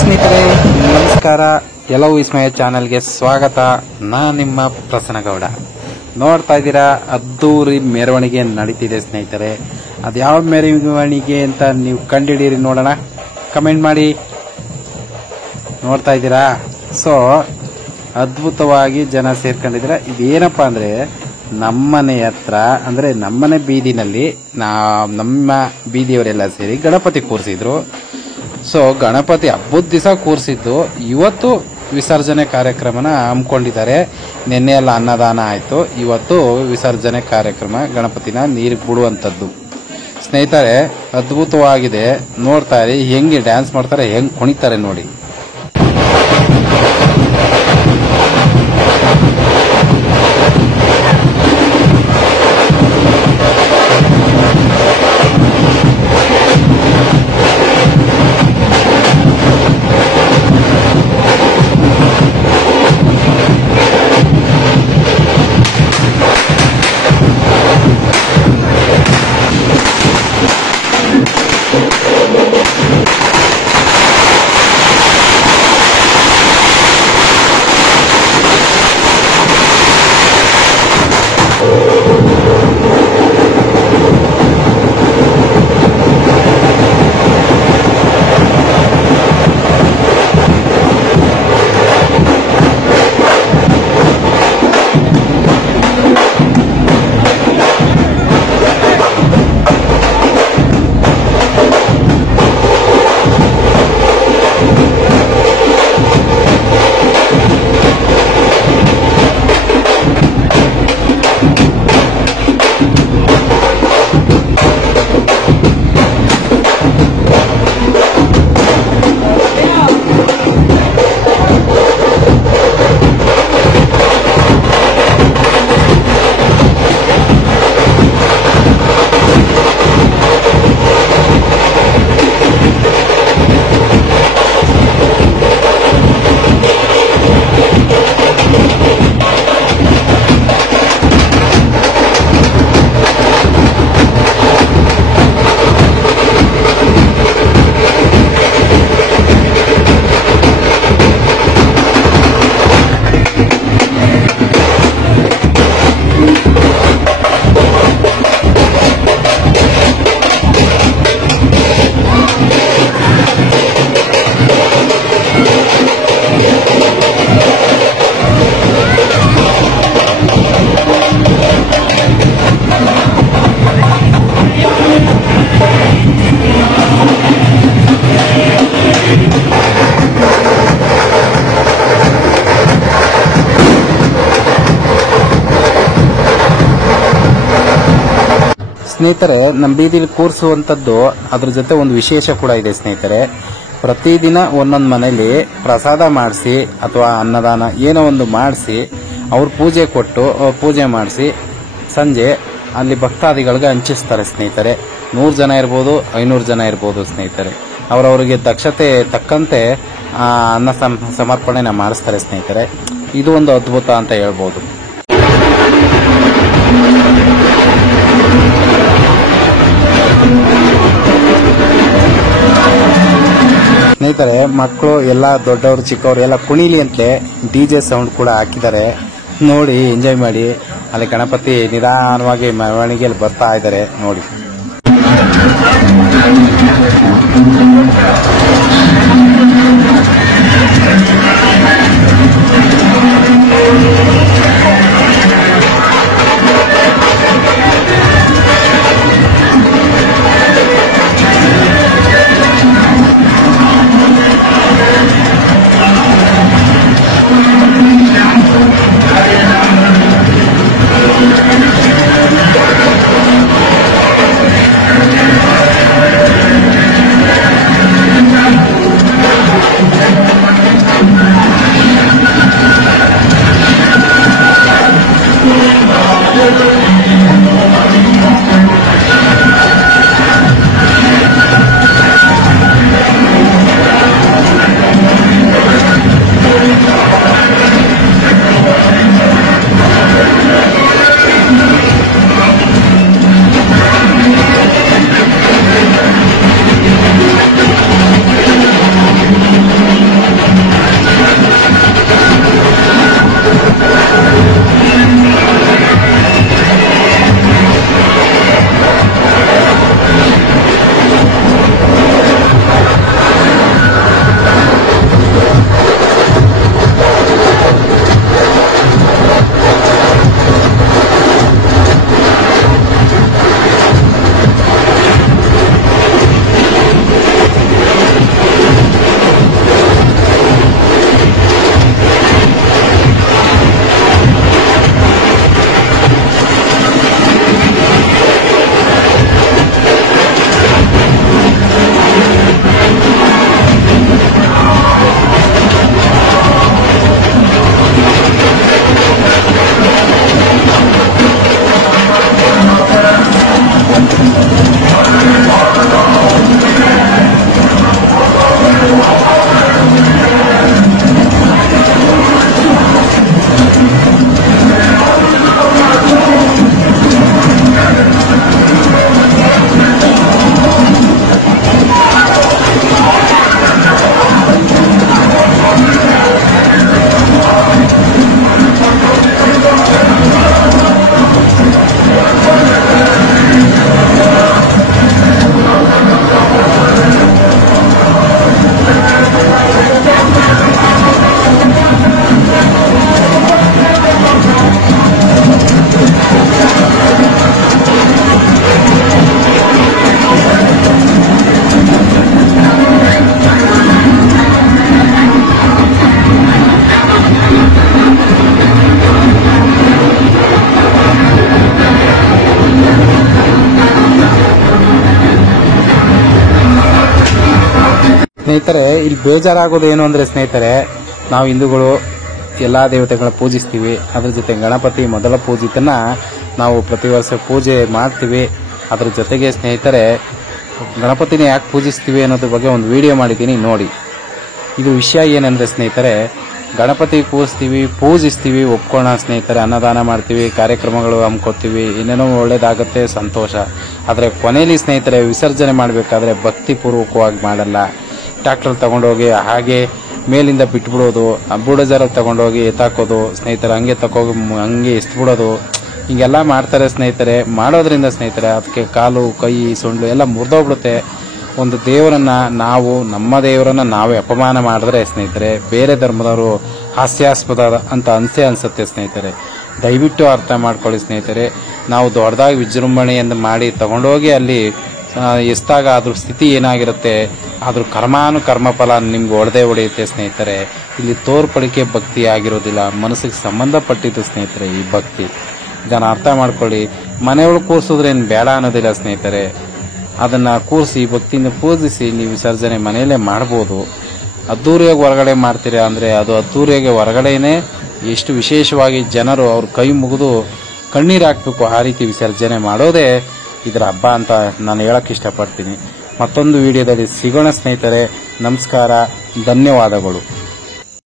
ಸ್ನೇಹಿತರೆ ನಮಸ್ಕಾರ, ಎಲ್ಲವೂ ವಿಸ್ಮಯ ಚಾನೆಲ್ಗೆ ಸ್ವಾಗತ. ನಾನು ನಿಮ್ಮ ಪ್ರಸನ್ನಗೌಡ. ನೋಡ್ತಾ ಇದ್ದೀರಾ, ಅದ್ದೂರಿ ಮೆರವಣಿಗೆ ನಡೀತಿದೆ ಸ್ನೇಹಿತರೆ. ಅದ್ಯಾವ ಮೆರವಣಿಗೆ ಅಂತ ನೀವು ಕಂಡುಹಿಡಿಯಿರಿ, ನೋಡೋಣ, ಕಮೆಂಟ್ ಮಾಡಿ. ನೋಡ್ತಾ ಇದ್ದೀರಾ, ಸೊ ಅದ್ಭುತವಾಗಿ ಜನ ಸೇರ್ಕೊಂಡಿದ್ದೀರಾ. ಇದೇನಪ್ಪ ಅಂದ್ರೆ ನಮ್ಮನೆ ಹತ್ರ, ಅಂದ್ರೆ ನಮ್ಮನೆ ಬೀದಿನಲ್ಲಿ ನಮ್ಮ ಬೀದಿಯವರೆಲ್ಲ ಸೇರಿ ಗಣಪತಿ ಕೂರಿಸಿದ್ರು. ಸೊ ಗಣಪತಿ ಹಬ್ಬದ ದಿವಸ ಕೂರಿಸಿದ್ದು, ಇವತ್ತು ವಿಸರ್ಜನೆ ಕಾರ್ಯಕ್ರಮನ ಹಮ್ಮಿಕೊಂಡಿದ್ದಾರೆ. ನಿನ್ನೆ ಎಲ್ಲ ಅನ್ನದಾನ ಆಯಿತು, ಇವತ್ತು ವಿಸರ್ಜನೆ ಕಾರ್ಯಕ್ರಮ, ಗಣಪತಿನ ನೀರಿಗೆ ಬಿಡುವಂಥದ್ದು. ಸ್ನೇಹಿತರೆ ಅದ್ಭುತವಾಗಿದೆ. ನೋಡ್ತಾ ಇರಿ, ಹೆಂಗೆ ಡ್ಯಾನ್ಸ್ ಮಾಡ್ತಾರೆ, ಹೆಂಗೆ ಕುಣಿತಾರೆ ನೋಡಿ. ಸ್ನೇಹಿತರೆ, ನಮ್ಮ ಬೀದಿಲಿ ಕೂರಿಸುವಂಥದ್ದು, ಅದ್ರ ಜೊತೆ ಒಂದು ವಿಶೇಷ ಕೂಡ ಇದೆ ಸ್ನೇಹಿತರೆ. ಪ್ರತಿದಿನ ಒಂದೊಂದು ಮನೇಲಿ ಪ್ರಸಾದ ಮಾಡಿಸಿ ಅಥವಾ ಅನ್ನದಾನ ಏನೋ ಒಂದು ಮಾಡಿಸಿ, ಅವ್ರ ಪೂಜೆ ಕೊಟ್ಟು ಪೂಜೆ ಮಾಡಿಸಿ ಸಂಜೆ ಅಲ್ಲಿ ಭಕ್ತಾದಿಗಳಿಗೆ ಹಂಚಿಸ್ತಾರೆ ಸ್ನೇಹಿತರೆ. 100 ಜನ ಇರ್ಬೋದು, 500 ಜನ ಇರ್ಬೋದು ಸ್ನೇಹಿತರೆ. ಅವರವರಿಗೆ ದಕ್ಷತೆ ತಕ್ಕಂತೆ ಅನ್ನ ಸಮರ್ಪಣೆನ ಮಾಡಿಸ್ತಾರೆ ಸ್ನೇಹಿತರೆ. ಇದು ಒಂದು ಅದ್ಭುತ ಅಂತ ಹೇಳ್ಬೋದು. ಸ್ನೇಹಿತರೆ, ಮಕ್ಕಳು ಎಲ್ಲ ದೊಡ್ಡವರು ಚಿಕ್ಕವರು ಎಲ್ಲ ಕುಣಿಲಿ ಅಂತಲೇ DJ ಸೌಂಡ್ ಕೂಡ ಹಾಕಿದ್ದಾರೆ. ನೋಡಿ, ಎಂಜಾಯ್ ಮಾಡಿ. ಅಲ್ಲಿ ಗಣಪತಿ ನಿಧಾನವಾಗಿ ಮೆರವಣಿಗೆಯಲ್ಲಿ ಬರ್ತಾ ಇದ್ದಾರೆ ನೋಡಿ. ಸ್ನೇಹಿತರೆ, ಇಲ್ಲಿ ಬೇಜಾರಾಗೋದೇನು ಅಂದರೆ ಸ್ನೇಹಿತರೆ, ನಾವು ಹಿಂದೂಗಳು ಎಲ್ಲ ದೇವತೆಗಳನ್ನ ಪೂಜಿಸ್ತೀವಿ. ಅದ್ರ ಜೊತೆ ಗಣಪತಿ ಮೊದಲ ಪೂಜಿತನ ನಾವು ಪ್ರತಿ ವರ್ಷ ಪೂಜೆ ಮಾಡ್ತೀವಿ. ಅದ್ರ ಜೊತೆಗೆ ಸ್ನೇಹಿತರೆ, ಗಣಪತಿನ ಯಾಕೆ ಪೂಜಿಸ್ತೀವಿ ಅನ್ನೋದ್ರ ಬಗ್ಗೆ ಒಂದು ವಿಡಿಯೋ ಮಾಡಿದ್ದೀನಿ, ನೋಡಿ. ಇದು ವಿಷಯ ಏನಂದರೆ ಸ್ನೇಹಿತರೆ, ಗಣಪತಿ ಪೂಜಿಸ್ತೀವಿ, ಒಪ್ಕೋಣ ಸ್ನೇಹಿತರೆ, ಅನ್ನದಾನ ಮಾಡ್ತೀವಿ, ಕಾರ್ಯಕ್ರಮಗಳು ಹಮ್ಕೋತೀವಿ, ಏನೇನೋ ಒಳ್ಳೇದಾಗುತ್ತೆ, ಸಂತೋಷ. ಆದರೆ ಕೊನೆಯಲ್ಲಿ ಸ್ನೇಹಿತರೆ, ವಿಸರ್ಜನೆ ಮಾಡಬೇಕಾದ್ರೆ ಭಕ್ತಿಪೂರ್ವಕವಾಗಿ ಮಾಡಲ್ಲ. ಟ್ರ್ಯಾಕ್ಟರ್ ತಗೊಂಡೋಗಿ ಹಾಗೆ ಮೇಲಿಂದ ಬಿಟ್ಬಿಡೋದು, ಬುಲ್ಡೋಜರಲ್ಲಿ ತಗೊಂಡೋಗಿ ಎತ್ತಾಕೋದು ಸ್ನೇಹಿತರೆ, ಹಂಗೆ ಎಸ್ಬಿಡೋದು, ಹಿಂಗೆಲ್ಲ ಮಾಡ್ತಾರೆ ಸ್ನೇಹಿತರೆ. ಮಾಡೋದ್ರಿಂದ ಸ್ನೇಹಿತರೆ ಅದಕ್ಕೆ ಕಾಲು, ಕೈ, ಸೊಂಡು ಎಲ್ಲ ಮುರಿದೋಗ್ಬಿಡುತ್ತೆ. ಒಂದು ದೇವರನ್ನ ನಮ್ಮ ದೇವರನ್ನ ನಾವೇ ಅಪಮಾನ ಮಾಡಿದ್ರೆ ಸ್ನೇಹಿತರೆ, ಬೇರೆ ಧರ್ಮದವರು ಹಾಸ್ಯಾಸ್ಪದ ಅಂತ ಅನ್ಸುತ್ತೆ ಸ್ನೇಹಿತರೆ. ದಯವಿಟ್ಟು ಅರ್ಥ ಮಾಡ್ಕೊಳ್ಳಿ ಸ್ನೇಹಿತರೆ. ನಾವು ದೊಡ್ಡದಾಗಿ ವಿಜೃಂಭಣೆಯನ್ನು ಮಾಡಿ ತಗೊಂಡೋಗಿ ಅಲ್ಲಿ ಎಷ್ಟಾಗ ಅದ್ರ ಸ್ಥಿತಿ ಏನಾಗಿರುತ್ತೆ, ಅದ್ರ ಕರ್ಮಫಲ ನಿಮ್ಗೆ ಹೊಡೆಯುತ್ತೆ ಸ್ನೇಹಿತರೆ. ಇಲ್ಲಿ ತೋರ್ಪಡಿಕೆ ಭಕ್ತಿ ಆಗಿರೋದಿಲ್ಲ, ಮನಸ್ಸಿಗೆ ಸಂಬಂಧಪಟ್ಟಿದ್ದು ಸ್ನೇಹಿತರೆ ಈ ಭಕ್ತಿ. ಇದನ್ನು ಅರ್ಥ ಮಾಡ್ಕೊಳ್ಳಿ. ಮನೆಯೊಳಗೆ ಕೂರಿಸೋದ್ರೇನು ಬೇಡ ಅನ್ನೋದಿಲ್ಲ ಸ್ನೇಹಿತರೆ. ಅದನ್ನು ಕೂರಿಸಿ ಭಕ್ತಿಯಿಂದ ಪೂಜಿಸಿ ನೀವು ವಿಸರ್ಜನೆ ಮನೆಯಲ್ಲೇ ಮಾಡ್ಬೋದು. ಅದ್ದೂರಿಯಾಗಿ ಹೊರಗಡೆ ಮಾಡ್ತೀರಾ ಅಂದರೆ ಅದು ಅದ್ದೂರಿಯಾಗಿ ಹೊರಗಡೆನೇ ಎಷ್ಟು ವಿಶೇಷವಾಗಿ ಜನರು ಅವ್ರ ಕೈ ಮುಗಿದು ಕಣ್ಣೀರು ಹಾಕಬೇಕು, ಆ ರೀತಿ ವಿಸರ್ಜನೆ ಮಾಡೋದೇ ಇದರ ಹಬ್ಬ ಅಂತ ನಾನು ಹೇಳಕ್ಕೆ ಇಷ್ಟಪಡ್ತೀನಿ. ಮತ್ತೊಂದು ವಿಡಿಯೋದಲ್ಲಿ ಸಿಗೋಣ ಸ್ನೇಹಿತರೆ. ನಮಸ್ಕಾರ, ಧನ್ಯವಾದಗಳು.